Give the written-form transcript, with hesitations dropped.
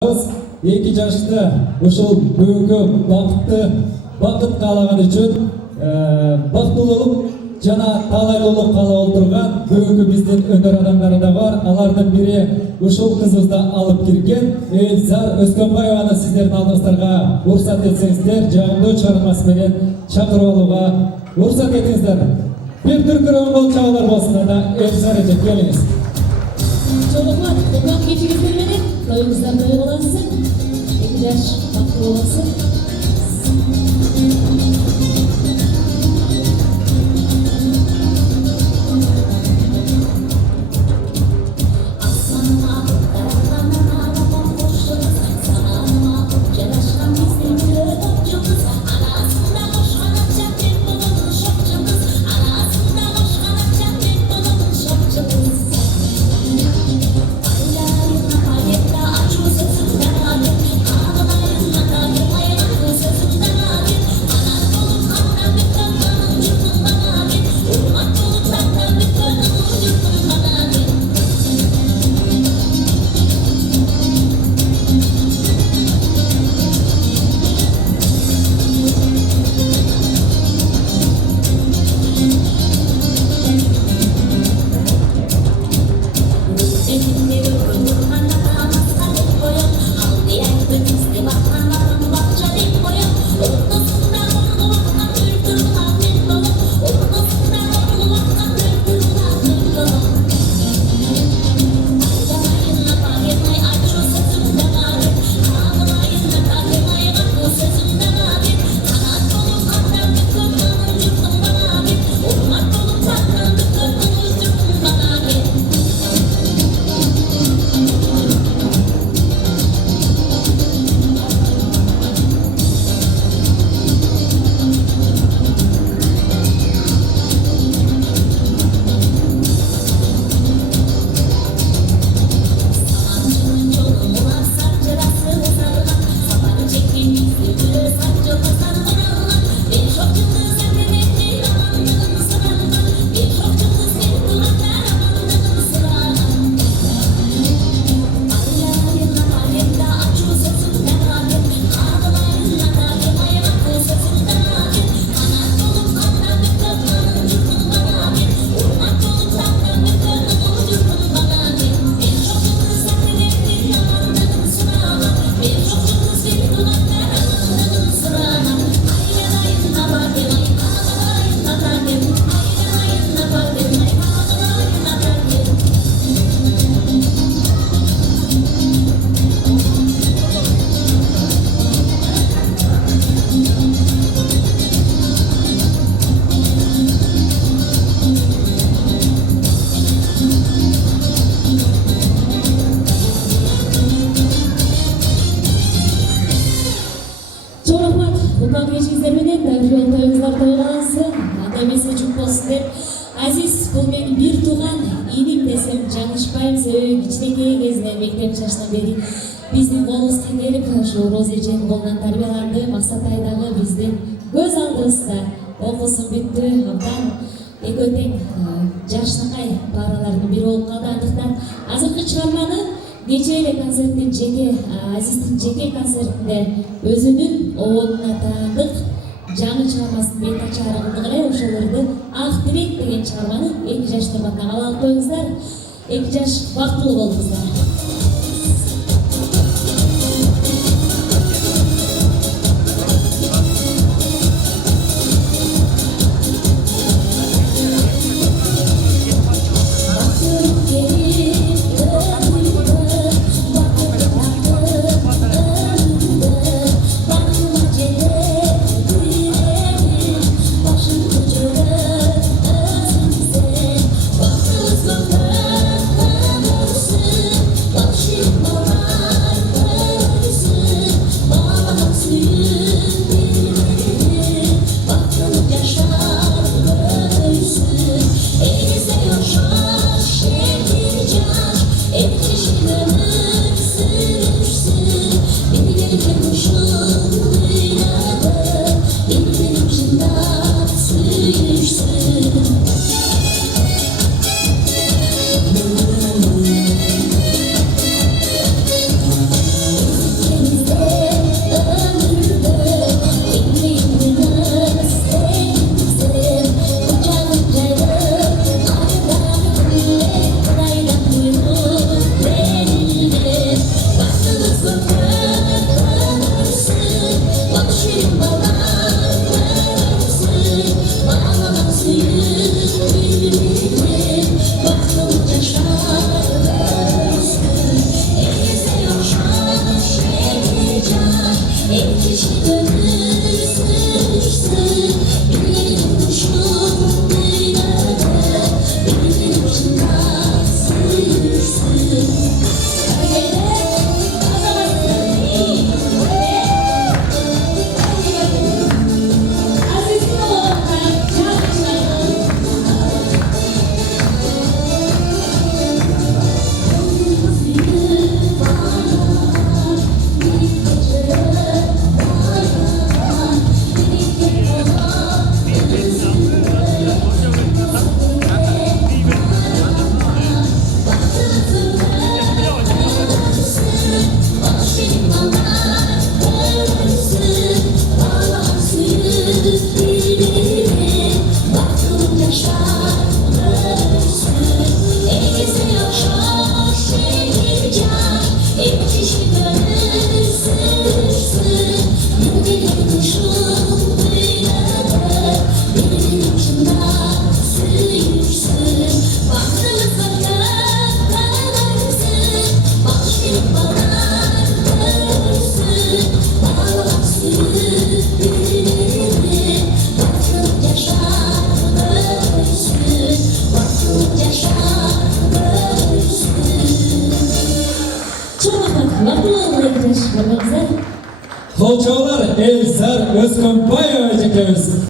2 жашта ушул бүгүнкү бакыт каалаган үчүн бактылуулук жана таалайлуулук каалап отурган бүгүнкү биздин өнөр адамдары да бар. Алардын бири ушул кызыбызды алып кирген Эльзар Өскөнбаеваны сиздердин алдыңыздарга уруксат этсеңиздер, жагымдуу чыгармасы менен чакырып алууга уруксат этиңиздер. Бир дүркүрөң кол чабуулар болсун. Эльзар эже келиңиз. Çoluklar, toprak geçinizleri verin. Toyunuzdan böyle olansın. 2 yaş haklı olasın. Toprak geçinizleri verin. Toyunuzdan böyle olansın. Demesi çok olsun деп. Aziz, бұл менің bir туған иним десем жаңышпайм. Себеби кичинекей кезинен мектеп жашынан бери биздин колубузга келип, ошо Роза эженин колунан тарбияланды. Максат айдагы биздин көз алдыбызда окуусу бүттү. Абдан экөө тең жашынакай бааралардын бири болуп калды. Андыктан азыркы чыгарманы кечээ эле концерттин Азиздин жеке концертинде өзүнүн ободуна таандык жаңы чыгармасын бет ачарыгында карай ошолорду Ак Тилек деген чыгарманы 2 жаш томатына алып коюңуздар. 2 жаш бактылуу болуңуздар. çeşit dönülsün, güllerin kuşun dünyada, güllerin ucundan sürürsün. Kolçoğlar Elzar Özkonbayev ejekemiz.